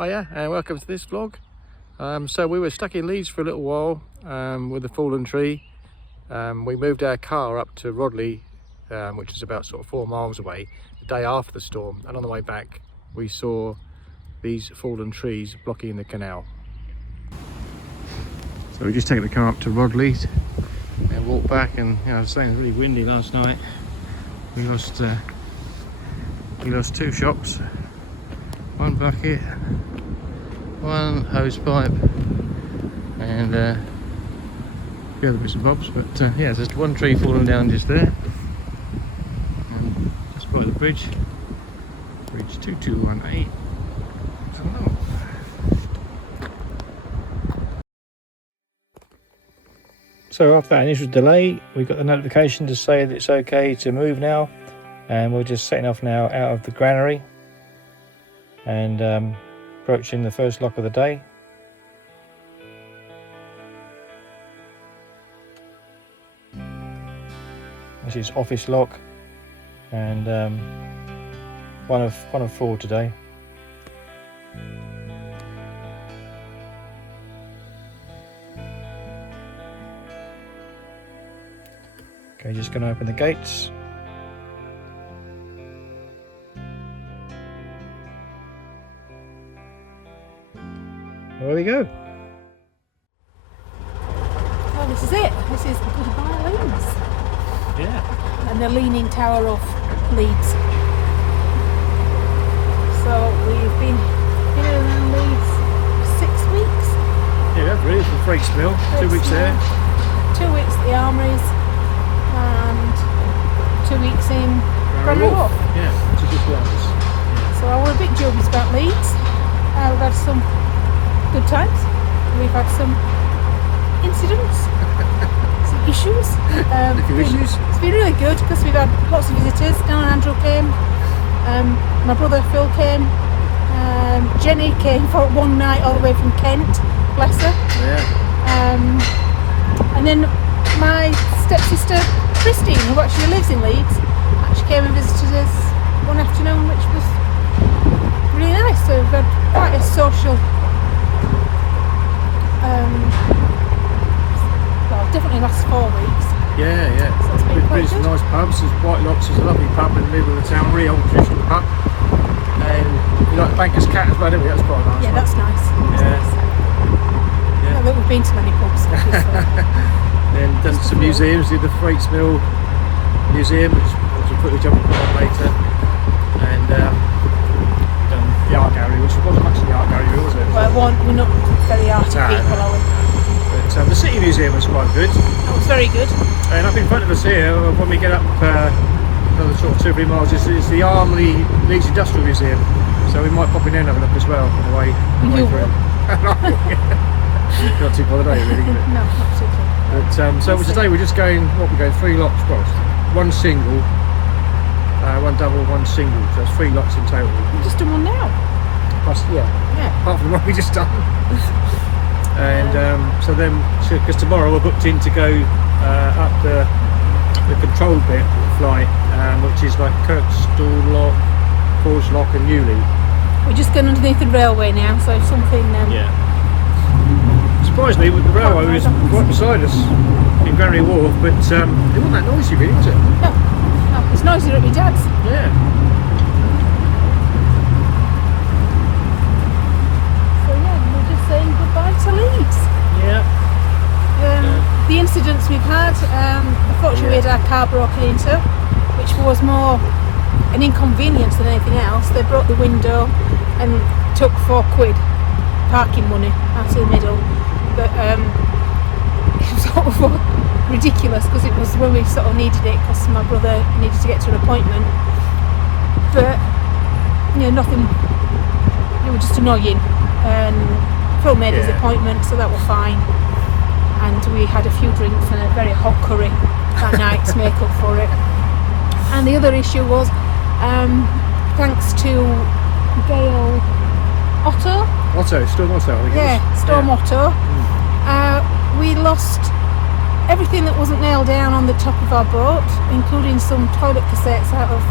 Hiya and welcome to this vlog. So we were stuck in Leeds for a little while with a fallen tree. We moved our car up to Rodley, which is about sort of 4 miles away, the day after the storm, and on the way back we saw these fallen trees blocking the canal. So we just taken the car up to Rodley and walked back, and I was saying it was really windy last night. We lost 2 shops, 1 bucket, 1 hose pipe, and the other bits and bobs. But yeah, there's 1 tree falling down just there, and just by the bridge 2218. So after that initial delay, we got the notification to say that it's okay to move now, and we're just setting off now out of the granary and approaching the first lock of the day. This is office lock, and one of 4 today. Okay, just going to open the gates. There we go. Well, this is it. This is goodbye Leeds. Yeah. And the Leaning Tower of Leeds. So we've been in and around Leeds 6 weeks. Yeah, really, for Freights Mill. 2 weeks there. 2 weeks at the Armories and 2 weeks in Narrowboat. Yeah, to good ones. So I was a bit dubious about Leeds. We've had some good times. We've had some incidents, some issues. It's been really good because we've had lots of visitors. Dan and Andrew came. My brother Phil came. Jenny came for 1 night all the way from Kent. Bless her. Yeah. And then my stepsister Christine, who actually lives in Leeds, actually came and visited us one afternoon, which was really nice. So we've had quite a social, well, definitely last 4 weeks. Yeah, yeah. So it's been quite some good. nice pubs. There's White Locks, there's a lovely pub in the middle of the town, really old traditional pub. And you like Banker's Cat as well, don't we? That's quite a nice Yeah, one. that's nice. Yeah. Not that we've been to many pubs. Then done some museums, did the Freights Mill Museum, which we'll quickly jump on later. And done the art gallery, which wasn't much of the art gallery, was it? Well, we're not very arty people, are we? But the City Museum was quite good. That was very good. And up in front of us here, when we get up another sort of 2 or 3 miles, is the Leeds Industrial Museum. So we might pop in there and have a look as well on the way through. Not too bothered, are you, really? No, not particularly. But so today we're just going, we're going 3 lots, well, 1 single, 1 double, 1 single, so that's 3 lots in total. We've just done one now. Plus, yeah, apart from the one we just done. And so then, because tomorrow we're booked in to go up the controlled bit flight, which is like Kirkstall Lock, Forge Lock and Newley. We're just going underneath the railway now, so if something... Yeah. Surprisingly, the railway was right beside us in Granary Wharf, but it wasn't that noisy really, was it? No, it's noisier at my dad's. Yeah. So yeah, we're just saying goodbye to Leeds. Yeah. The incidents we've had, unfortunately we had our car broken into, which was more an inconvenience than anything else. They broke the window and took £4 parking money out of the middle. But it was sort of ridiculous because it was when we sort of needed it, because my brother needed to get to an appointment. But nothing, it was just annoying. And Phil made his appointment, so that was fine. And we had a few drinks and a very hot curry that night to make up for it. And the other issue was, thanks to Gale Storm Otto, I think it was. Storm Otto. We lost everything that wasn't nailed down on the top of our boat, including some toilet cassettes out of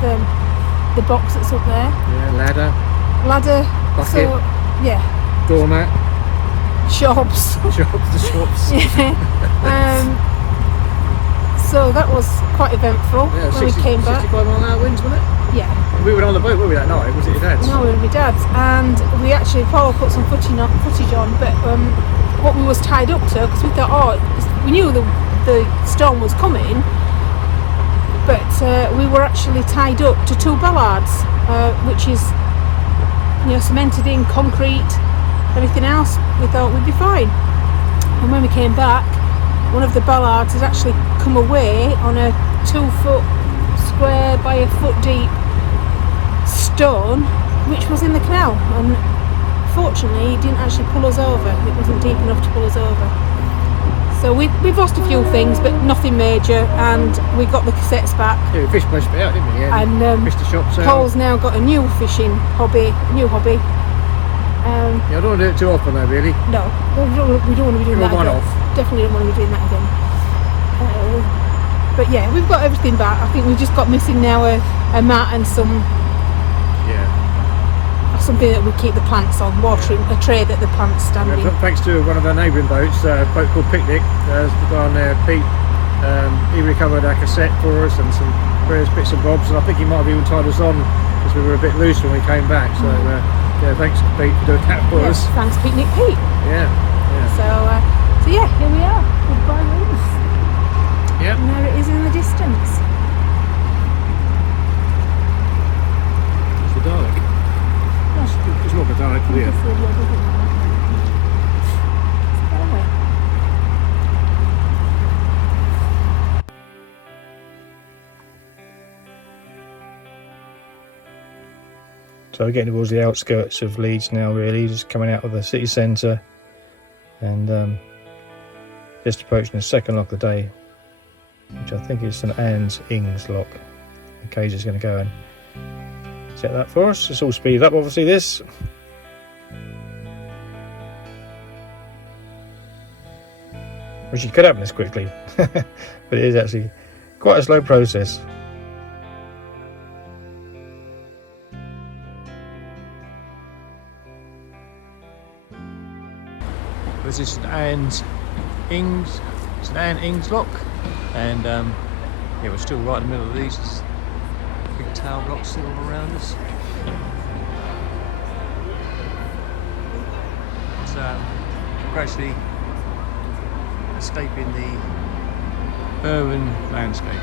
the box that's up there. Yeah, ladder. Bucket. So Yeah. Doormat. Shops. The shops. Yeah. So that was quite eventful Yeah, when we came back. 65-mile-an-hour winds, wasn't it? Yeah. We were on the boat, weren't we, that night? Was it your dad's? No, we were with my dad's, and we actually Paul put some footage on, but what we was tied up to, because we thought, we knew the storm was coming, but we were actually tied up to 2 bollards, which is, cemented in concrete. Everything else, we thought we'd be fine. And when we came back, one of the bollards had actually come away on a 2-foot square by a foot deep stone, which was in the canal, and fortunately it didn't actually pull us over. It wasn't deep enough to pull us over. So we've lost a few things, but nothing major, and we got the cassettes back. Yeah, we fished most of it out, didn't we? Yeah, and fished the shops out. Paul's now got a new fishing hobby, Yeah, I don't want to do it too often though, really. No, we don't want to be doing that one again. off. Definitely don't want to be doing that again. But yeah, we've got everything back. I think we've just got missing now a mat and something that we keep the plants on, watering, a tray that the plants stand in. Thanks to one of our neighbouring boats, a boat called Picnic, the guy on there, Pete, he recovered our cassette for us and some various bits and bobs, and I think he might have even tied us on because we were a bit loose when we came back. So yeah, thanks Pete for doing that for us. Thanks Picnic Pete. Yeah. So yeah, here we are. Goodbye Leeds. Yep. And there it is in the distance. It's the Dalek. It's not the Dalek here. So we're getting towards the outskirts of Leeds now, really, just coming out of the city centre, and just approaching the second lock of the day, which I think is St Anne's Ings lock. The cage is going to go and set that for us. It's all speeded up, obviously, this. Which you could happen this quickly, but it is actually quite a slow process. This is St Anne Ings lock, and yeah, we're still right in the middle of these big tower blocks still all around us. It's gradually escaping the urban landscape.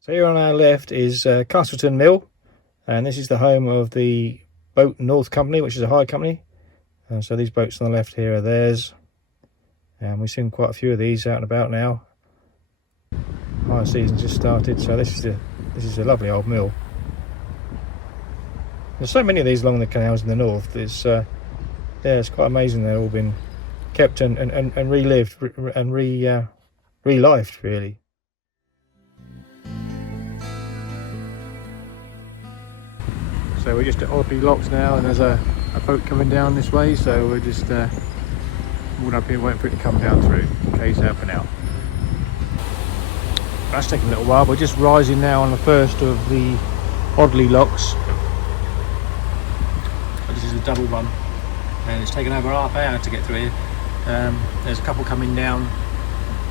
So here on our left is Castleton Mill, and this is the home of the Boat North Company, which is a hire company. So these boats on the left here are theirs, and we've seen quite a few of these out and about now. Hire season just started, so this is a lovely old mill. There's so many of these along the canals in the north. It's yeah, it's quite amazing. They've all been kept and relived and relifed, really. So we're just at Audley Locks now, and there's a boat coming down this way, so we're just moored up here waiting for it to come down through in case helping out. That's taking a little while. We're just rising now on the first of the Audley Locks. This is a double one, and it's taken over half an hour to get through here. There's a couple coming down,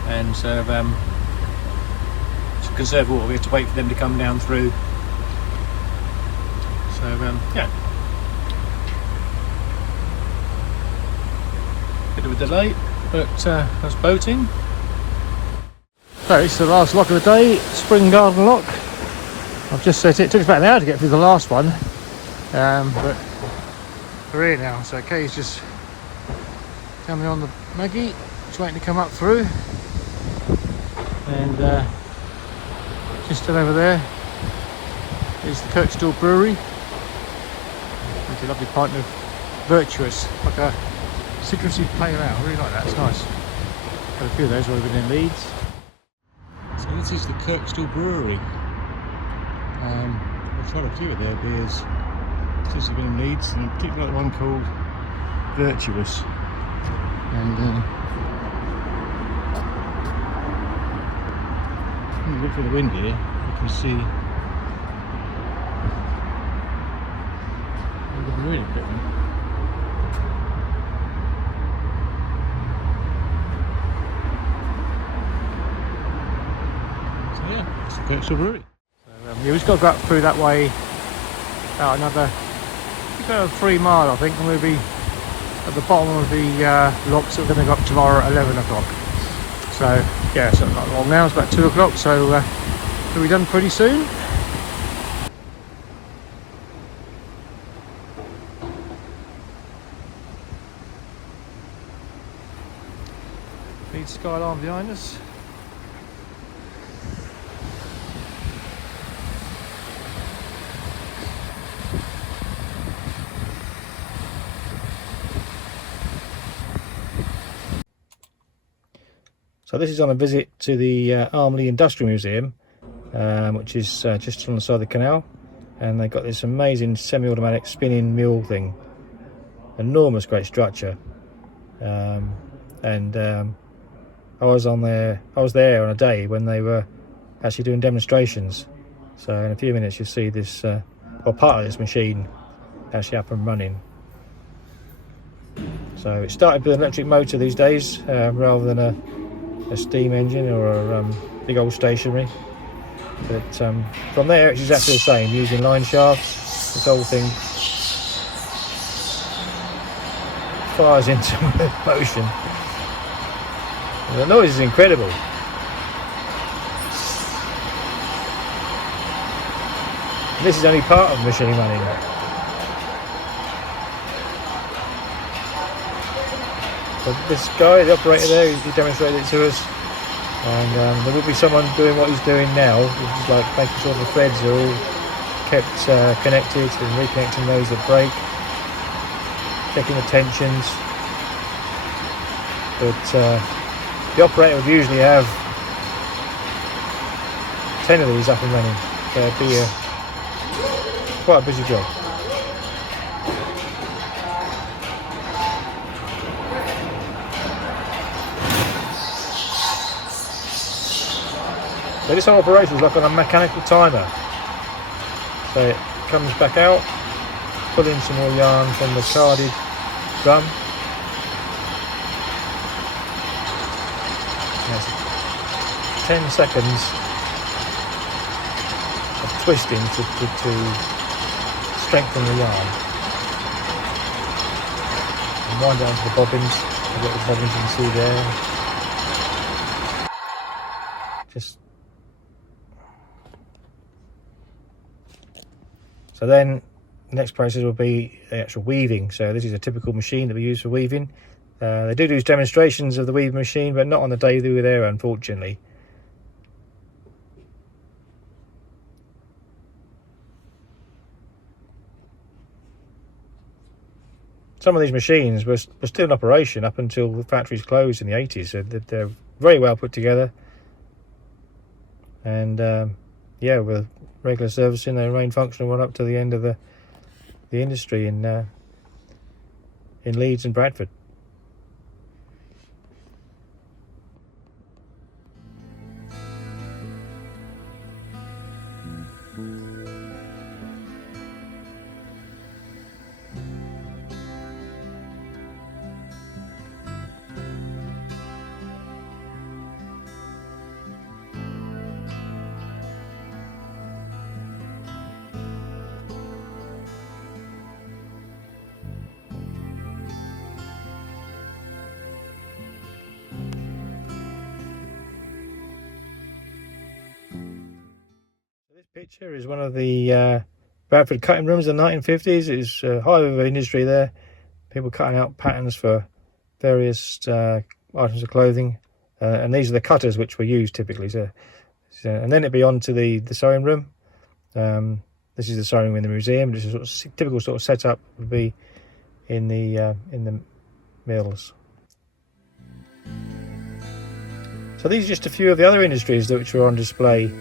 and so to conserve water we have to wait for them to come down through. So yeah, bit of a delay, but that's boating. So it's the last lock of the day, Spring Garden Lock. I've just set it. It took us about an hour to get through the last one, but we're here now. So Kay's just coming on the Maggie, just waiting to come up through, and just still over there is the Kirkstall Brewery. It's a lovely pint of Virtuous, like a citrusy pale ale. I really like that, it's nice. Had a few of those while we've been in Leeds. So this is the Kirkstall Brewery. I've tried a few of their beers since I've been in Leeds, and particularly like one called Virtuous. And look through the window here, you can see the brewing equipment. So yeah, it's the Kirkstall Brewery. So, yeah, we've just got to go up through that way about another 3 miles, I think, and we'll be at the bottom of the locks that we're going to go up tomorrow at 11 o'clock. So yeah, it's not long now, it's about 2 o'clock, so we'll be done pretty soon. Leeds skyline behind us. So this is on a visit to the Leeds Industrial Museum, which is just on the side of the canal, and they've got this amazing semi-automatic spinning mill thing. Enormous, great structure. I was there on a day when they were actually doing demonstrations. So in a few minutes you'll see this, or part of this machine, actually up and running. So it started with an electric motor these days, rather than a steam engine or a big old stationary. But from there it's exactly the same, using line shafts. This whole thing fires into motion. And the noise is incredible. And this is only part of the machine running. So this guy, the operator there, he demonstrated it to us, and there will be someone doing what he's doing now, which is like making sure the threads are all kept connected and reconnecting those that break, checking the tensions. But the operator would usually have 10 of these up and running, so it'd be quite a busy job. So this whole operation is like on a mechanical timer. So it comes back out, pull in some more yarn from the carded drum. That's 10 seconds of twisting to strengthen the yarn. And wind down to the bobbins. I've got the bobbins you can see there. So then the next process will be the actual weaving. So this is a typical machine that we use for weaving. They do demonstrations of the weaving machine, but not on the day they were there, unfortunately. Some of these machines were still in operation up until the factories closed in the 80s. So they're very well put together. And yeah, with regular servicing, they remain functional right up to the end of the industry in Leeds and Bradford. Picture is one of the Bradford cutting rooms in the 1950s. It's a hive of industry there. People cutting out patterns for various items of clothing, and these are the cutters which were used typically. So and then it'd be on to the sewing room. This is the sewing room in the museum. This is sort of typical sort of setup would be in the mills. So these are just a few of the other industries which were on display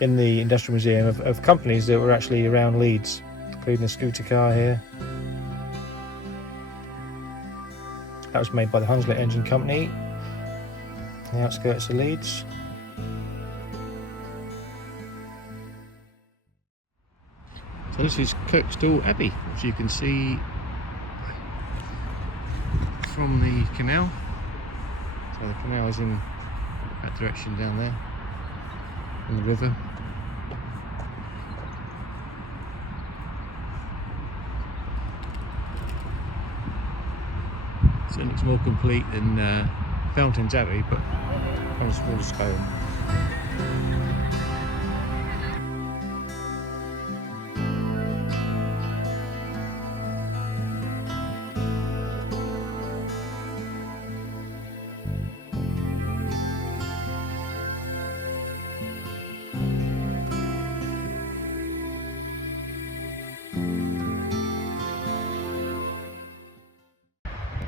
in the Industrial Museum of companies that were actually around Leeds, including the scooter car here. That was made by the Hunslet Engine Company. the outskirts of Leeds. So this is Kirkstall Abbey, which you can see from the canal. So the canal is in that direction down there, on the river. So it looks more complete than Fountains Abbey, but on a small scale.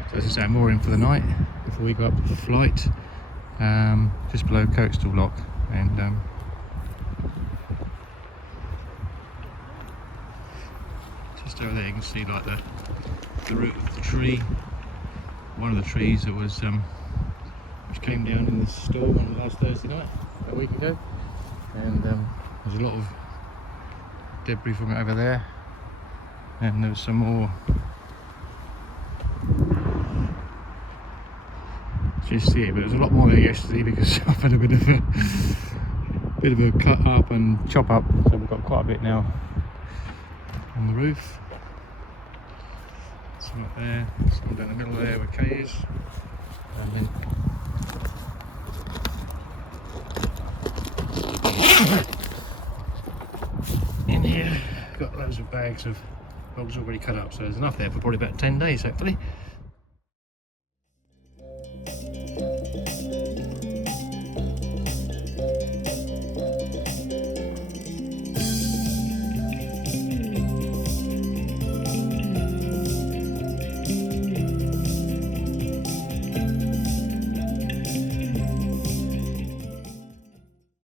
So this is our mooring for the night before we go up to the flight, just below Kirkstall Lock, and just over there you can see like the root of the tree, one of the trees that was which came down in the storm on last Thursday night a week ago, and there's a lot of debris from it over there, and there was some more. Just see it, but there's a lot more there yesterday because I've had a bit of a cut up and chop up, so we've got quite a bit now on the roof. Some up there, some down the middle there where Kay is, and then in here got loads of bags of logs already cut up, so there's enough there for probably about 10 days hopefully.